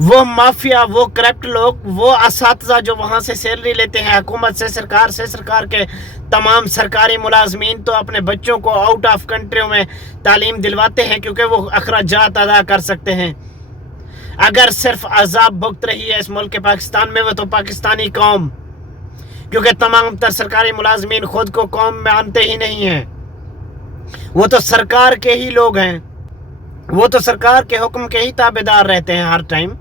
وہ مافیا، وہ کرپٹ لوگ، وہ اساتذہ جو وہاں سے سیلری لیتے ہیں حکومت سے، سرکار کے تمام سرکاری ملازمین تو اپنے بچوں کو آؤٹ آف کنٹریوں میں تعلیم دلواتے ہیں کیونکہ وہ اخراجات ادا کر سکتے ہیں۔ اگر صرف عذاب بھگت رہی ہے اس ملک کے پاکستان میں وہ تو پاکستانی قوم، کیونکہ تمام تر سرکاری ملازمین خود کو قوم مانتے ہی نہیں ہیں، وہ تو سرکار کے ہی لوگ ہیں، وہ تو سرکار کے حکم کے ہی تابعدار رہتے ہیں ہر ٹائم۔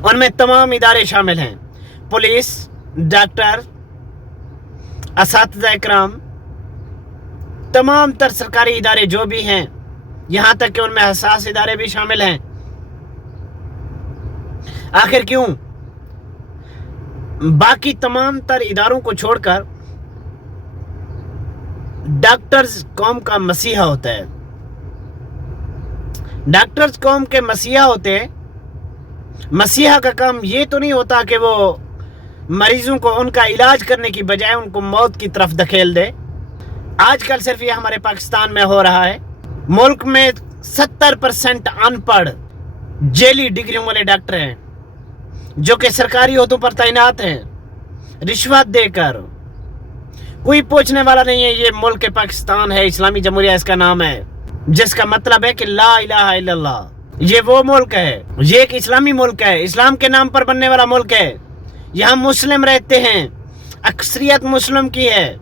ان میں تمام ادارے شامل ہیں، پولیس، ڈاکٹر، اساتذہ اکرام، تمام تر سرکاری ادارے جو بھی ہیں، یہاں تک کہ ان میں حساس ادارے بھی شامل ہیں۔ آخر کیوں باقی تمام تر اداروں کو چھوڑ کر ڈاکٹرز قوم کا مسیحا ہوتا ہے؟ ڈاکٹرز قوم کے مسیحا ہوتے ہیں۔ مسیحا کا کام یہ تو نہیں ہوتا کہ وہ مریضوں کو ان کا علاج کرنے کی بجائے ان کو موت کی طرف دھکیل دے۔ آج کل صرف یہ ہمارے پاکستان میں ہو رہا ہے۔ ملک میں 70% ان پڑھ جیلی ڈگریوں والے ڈاکٹر ہیں جو کہ سرکاری عہدوں پر تعینات ہیں، رشوت دے کر۔ کوئی پوچھنے والا نہیں ہے۔ یہ ملک پاکستان ہے، اسلامی جمہوریہ اس کا نام ہے، جس کا مطلب ہے کہ لا الہ الا اللہ۔ یہ وہ ملک ہے، یہ ایک اسلامی ملک ہے، اسلام کے نام پر بننے والا ملک ہے۔ یہاں مسلم رہتے ہیں، اکثریت مسلم کی ہے،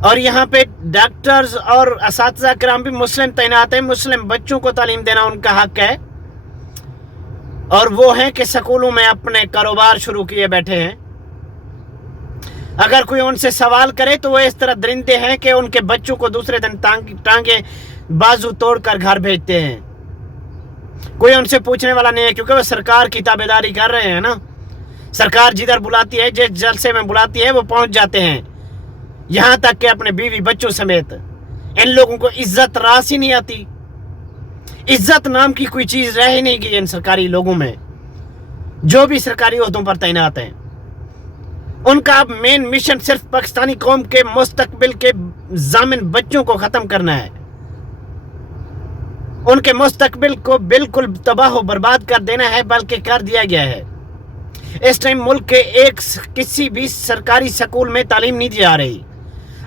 اور یہاں پہ ڈاکٹرز اور اساتذہ کرام بھی مسلم تعینات ہیں۔ مسلم بچوں کو تعلیم دینا ان کا حق ہے، اور وہ ہیں کہ سکولوں میں اپنے کاروبار شروع کیے بیٹھے ہیں۔ اگر کوئی ان سے سوال کرے تو وہ اس طرح درندے ہیں کہ ان کے بچوں کو دوسرے دن ٹانگیں بازو توڑ کر گھر بھیجتے ہیں۔ کوئی ان سے پوچھنے والا نہیں ہے، کیونکہ وہ سرکار کی تابعداری کر رہے ہیں نا۔ سرکار جدھر بلاتی ہے، جس جلسے میں بلاتی ہے، وہ پہنچ جاتے ہیں، یہاں تک کہ اپنے بیوی بچوں سمیت۔ ان لوگوں کو عزت راس ہی نہیں آتی، عزت نام کی کوئی چیز رہ ہی نہیں گئی ان سرکاری لوگوں میں جو بھی سرکاری عہدوں پر تعینات ہیں۔ ان کا اب مین مشن صرف پاکستانی قوم کے مستقبل کے ضامن بچوں کو ختم کرنا ہے، ان کے مستقبل کو بالکل تباہ و برباد کر دینا ہے، بلکہ کر دیا گیا ہے۔ اس ٹائم ملک کے کسی بھی سرکاری سکول میں تعلیم نہیں دی جا رہی،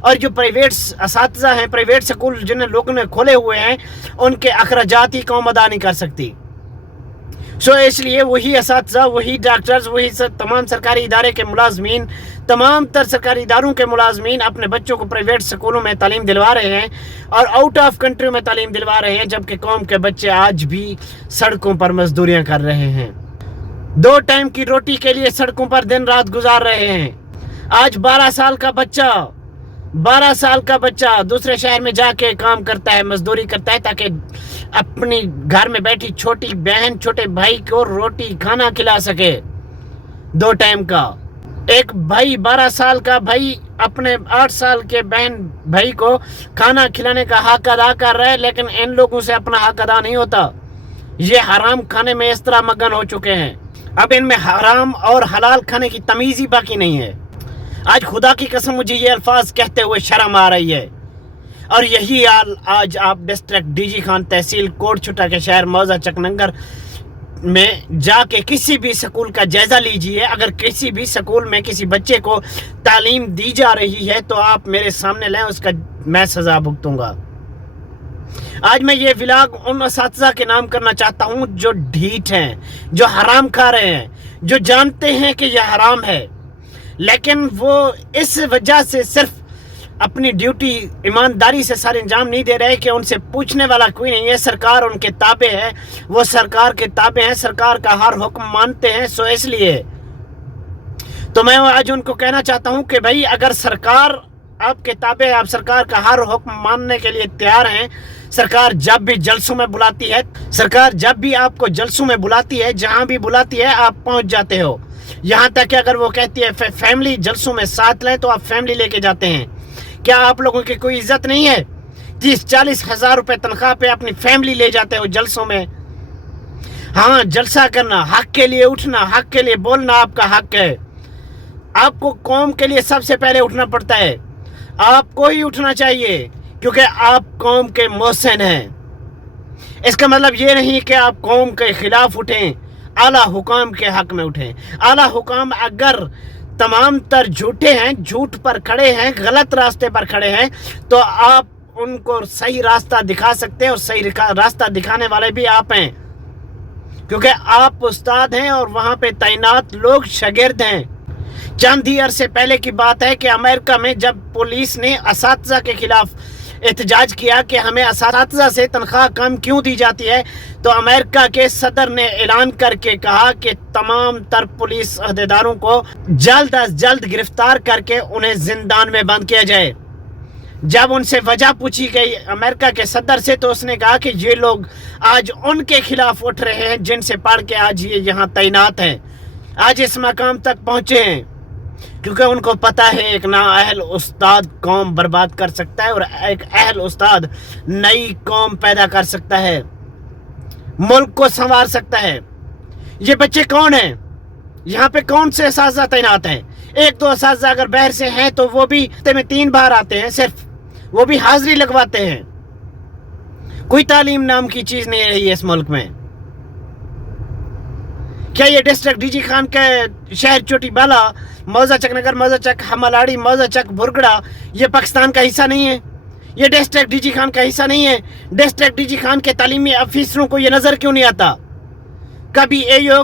اور جو پرائیویٹ اساتذہ ہیں، پرائیویٹ سکول جن لوگوں نے کھولے ہوئے ہیں، ان کے اخراجات ہی قوم ادا نہیں کر سکتی۔ اس لیے وہی اساتذہ، وہی ڈاکٹرز، وہی تمام سرکاری ادارے کے ملازمین، تمام تر سرکاری اداروں کے ملازمین اپنے بچوں کو پرائیویٹ سکولوں میں تعلیم دلوا رہے ہیں اور آؤٹ آف کنٹری میں تعلیم دلوا رہے ہیں، جبکہ قوم کے بچے آج بھی سڑکوں پر مزدوریاں کر رہے ہیں، 2 ٹائم کی روٹی کے لیے سڑکوں پر دن رات گزار رہے ہیں۔ آج 12 سال کا بچہ دوسرے شہر میں جا کے کام کرتا ہے، مزدوری کرتا ہے، تاکہ اپنی گھر میں بیٹھی چھوٹی بہن، چھوٹے بھائی کو روٹی کھانا کھلا سکے 2 ٹائم کا۔ ایک بھائی 12 سال کا بھائی اپنے 8 سال کے بہن بھائی کو کھانا کھلانے کا حق ادا کر رہا ہے، لیکن ان لوگوں سے اپنا حق ادا نہیں ہوتا۔ یہ حرام کھانے میں اس طرح مگن ہو چکے ہیں، اب ان میں حرام اور حلال کھانے کی تمیز ہی باقی نہیں ہے۔ آج خدا کی قسم مجھے یہ الفاظ کہتے ہوئے شرم آ رہی ہے، اور یہی حال آج آپ ڈسٹرکٹ ڈی جی خان تحصیل کوٹ چھٹا کے شہر موضع چکننگر میں جا کے کسی بھی سکول کا جائزہ لیجئے۔ اگر کسی بھی سکول میں کسی بچے کو تعلیم دی جا رہی ہے تو آپ میرے سامنے لائیں، اس کا میں سزا بھگتوں گا۔ آج میں یہ ولاگ ان اساتذہ کے نام کرنا چاہتا ہوں جو ڈھیٹ ہیں، جو حرام کھا رہے ہیں، جو جانتے ہیں کہ یہ حرام ہے، لیکن وہ اس وجہ سے صرف اپنی ڈیوٹی ایمانداری سے سارے انجام نہیں دے رہے کہ ان سے پوچھنے والا کوئی نہیں ہے۔ سرکار ان کے تابع ہے، وہ سرکار کے تابع ہیں، سرکار کا ہر حکم مانتے ہیں۔ اس لیے تو میں آج ان کو کہنا چاہتا ہوں کہ بھائی اگر سرکار آپ کے تابع ہے، آپ سرکار کا ہر حکم ماننے کے لیے تیار ہیں، سرکار جب بھی جلسوں میں بلاتی ہے، سرکار جب بھی آپ کو جلسوں میں بلاتی ہے، جہاں بھی بلاتی ہے آپ پہنچ جاتے ہو۔ یہاں تک کہ اگر وہ کہتی ہے فیملی جلسوں میں ساتھ لیں تو آپ فیملی لے کے جاتے ہیں۔ کیا آپ لوگوں کی کوئی عزت نہیں ہے؟ 30-40 ہزار روپے تنخواہ پہ اپنی فیملی لے جاتے ہو جلسوں میں۔ ہاں، جلسہ کرنا، حق کے لیے اٹھنا، حق کے لیے بولنا آپ کا حق ہے۔ آپ کو قوم کے لیے سب سے پہلے اٹھنا پڑتا ہے، آپ کو ہی اٹھنا چاہیے، کیونکہ آپ قوم کے محسن ہیں۔ اس کا مطلب یہ نہیں کہ آپ قوم کے خلاف اٹھیں، اعلیٰ حکام کے حق میں اٹھیں۔ اعلیٰ حکام اگر تمام تر جھوٹے ہیں، جھوٹ پر کھڑے ہیں، غلط راستے پر کھڑے ہیں، تو آپ ان کو صحیح راستہ دکھا سکتے ہیں، اور صحیح راستہ دکھانے والے بھی آپ ہیں، کیونکہ آپ استاد ہیں اور وہاں پہ تعینات لوگ شاگرد ہیں۔ چند ہی عرصے پہلے کی بات ہے کہ امریکہ میں جب پولیس نے اساتذہ کے خلاف احتجاج کیا کہ ہمیں اساتذہ سے تنخواہ کم کیوں دی جاتی ہے، تو امریکہ کے صدر نے اعلان کر کے کہا کہ تمام تر پولیس عہدیداروں کو جلد از جلد گرفتار کر کے انہیں زندان میں بند کیا جائے۔ جب ان سے وجہ پوچھی گئی امریکہ کے صدر سے، تو اس نے کہا کہ یہ لوگ آج ان کے خلاف اٹھ رہے ہیں جن سے پڑھ کے آج یہ یہاں تعینات ہیں، آج اس مقام تک پہنچے ہیں، کیونکہ ان کو پتہ ہے ایک نااہل استاد قوم برباد کر سکتا ہے، اور ایک اہل استاد نئی قوم پیدا کر سکتا ہے، ملک کو سنوار سکتا ہے۔ یہ بچے کون ہیں؟ یہاں پہ کون سے اساتذہ تعینات ہیں؟ ایک دو اساتذہ اگر باہر سے ہیں تو وہ بھی ہفتے میں 3 بار آتے ہیں، صرف وہ بھی حاضری لگواتے ہیں۔ کوئی تعلیم نام کی چیز نہیں رہی ہے اس ملک میں۔ کیا یہ ڈسٹرکٹ ڈی جی خان کے شہر چوٹی بالا، موزہ چک نگر، موزہ چک ہمالاڑی، موزہ چک بھرگڑا یہ پاکستان کا حصہ نہیں ہے؟ یہ ڈسٹرکٹ ڈی جی خان کا حصہ نہیں ہے؟ ڈسٹرکٹ ڈی جی خان کے تعلیمی افسروں کو یہ نظر کیوں نہیں آتا؟ کبھی اے ای او،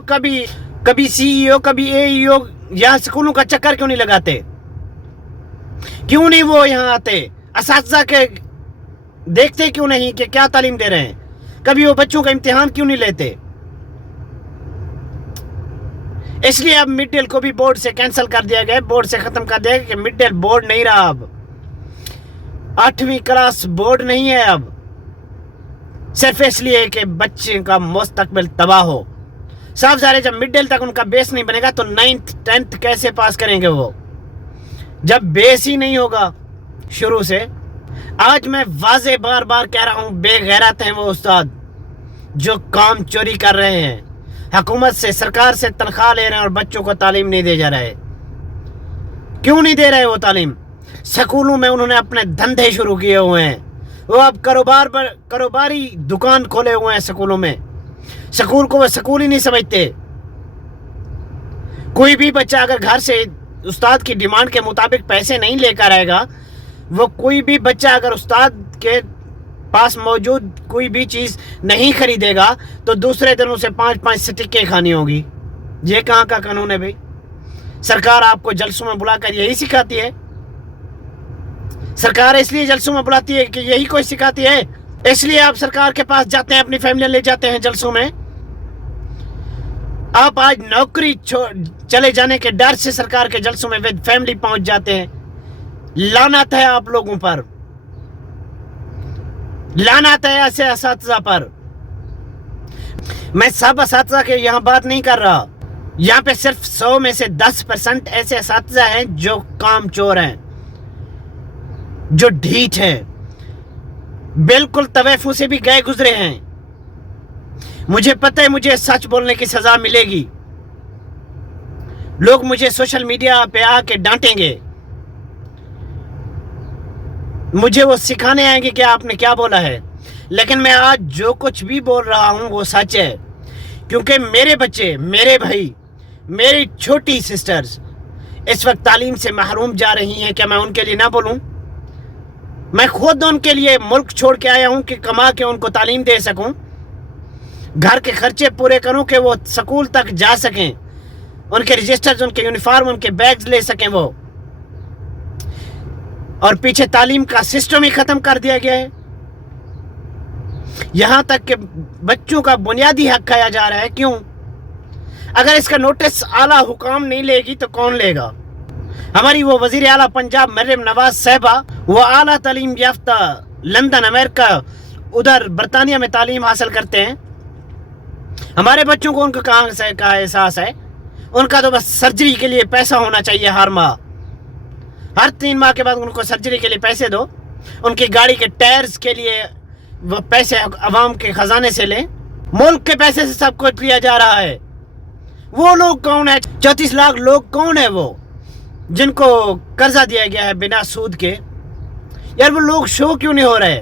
کبھی سی ای او، کبھی اے ای او یہاں سکولوں کا چکر کیوں نہیں لگاتے؟ کیوں نہیں وہ یہاں آتے؟ اساتذہ کے دیکھتے کیوں نہیں کہ کیا تعلیم دے رہے ہیں؟ کبھی وہ بچوں کا امتحان کیوں نہیں لیتے؟ اس لیے اب مڈ ڈیل کو بھی بورڈ سے کینسل کر دیا گیا، بورڈ سے ختم کر دیا گیا کہ مڈ ڈیل بورڈ نہیں رہا، اب 8ویں کلاس بورڈ نہیں ہے اب، صرف اس لیے کہ بچے کا مستقبل تباہ ہو۔ صاف ظاہر ہے جب مڈ ڈیل تک ان کا بیس نہیں بنے گا تو 9th 10th کیسے پاس کریں گے وہ، جب بیس ہی نہیں ہوگا شروع سے۔ آج میں واضح بار بار کہہ رہا ہوں، بے غیرت ہیں وہ استاد جو کام چوری کر رہے ہیں، حکومت سے، سرکار سے تنخواہ لے رہے ہیں اور بچوں کو تعلیم نہیں دے جا رہے۔ کیوں نہیں دے رہے وہ تعلیم؟ سکولوں میں انہوں نے اپنے دھندے شروع کیے ہوئے ہیں، وہ اب کاروباری دکان کھولے ہوئے ہیں سکولوں میں۔ سکول کو وہ سکول ہی نہیں سمجھتے۔ کوئی بھی بچہ اگر گھر سے استاد کی ڈیمانڈ کے مطابق پیسے نہیں لے کر آئے گا، وہ کوئی بھی بچہ اگر استاد کے پاس موجود کوئی بھی چیز نہیں خریدے گا تو دوسرے دن اسے 5 سٹکیں کھانی ہوگی۔ یہ کہاں کا قانون ہے بھائی؟ سرکار آپ کو جلسوں میں بلا کر یہی سکھاتی ہے؟ سرکار اس لیے جلسوں میں بلاتی ہے کہ یہی کوئی سکھاتی ہے؟ اس لیے آپ سرکار کے پاس جاتے ہیں، اپنی فیملی لے جاتے ہیں جلسوں میں؟ آپ آج نوکری چلے جانے کے ڈر سے سرکار کے جلسوں میں ود فیملی پہنچ جاتے ہیں۔ لعنت ہے آپ لوگوں پر، لعنت ہے ایسے اساتذہ پر۔ میں سب اساتذہ کے یہاں بات نہیں کر رہا، یہاں پہ صرف 100 میں سے 10% ایسے اساتذہ ہیں جو کام چور ہیں، جو ڈھیٹ ہیں، بالکل طویفوں سے بھی گئے گزرے ہیں۔ مجھے پتہ ہے مجھے سچ بولنے کی سزا ملے گی، لوگ مجھے سوشل میڈیا پہ آ کے ڈانٹیں گے، مجھے وہ سکھانے آئیں گے کہ آپ نے کیا بولا ہے، لیکن میں آج جو کچھ بھی بول رہا ہوں وہ سچ ہے، کیونکہ میرے بچے، میرے بھائی، میری چھوٹی سسٹرز اس وقت تعلیم سے محروم جا رہی ہیں۔ کیا میں ان کے لیے نہ بولوں؟ میں خود ان کے لیے ملک چھوڑ کے آیا ہوں کہ کما کے ان کو تعلیم دے سکوں، گھر کے خرچے پورے کروں کہ وہ سکول تک جا سکیں، ان کے رجسٹرز، ان کے یونیفارم، ان کے بیگز لے سکیں وہ، اور پیچھے تعلیم کا سسٹم ہی ختم کر دیا گیا ہے۔ یہاں تک کہ بچوں کا بنیادی حق کھایا جا رہا ہے۔ کیوں؟ اگر اس کا نوٹس اعلیٰ حکام نہیں لے گی تو کون لے گا؟ ہماری وہ وزیر اعلیٰ پنجاب مریم نواز صاحبہ، وہ اعلیٰ تعلیم یافتہ، لندن، امریکہ، ادھر برطانیہ میں تعلیم حاصل کرتے ہیں۔ ہمارے بچوں کو ان کو کہاں سے کا احساس ہے؟ ان کا تو بس سرجری کے لیے پیسہ ہونا چاہیے، ہر ماہ، ہر 3 ماہ کے بعد ان کو سرجری کے لیے پیسے دو، ان کی گاڑی کے ٹائرز کے لیے وہ پیسے عوام کے خزانے سے لیں، ملک کے پیسے سے سب کچھ لیا جا رہا ہے۔ وہ لوگ کون ہیں؟ 34 لاکھ لوگ کون ہیں وہ جن کو قرضہ دیا گیا ہے بنا سود کے؟ یار وہ لوگ شو کیوں نہیں ہو رہے؟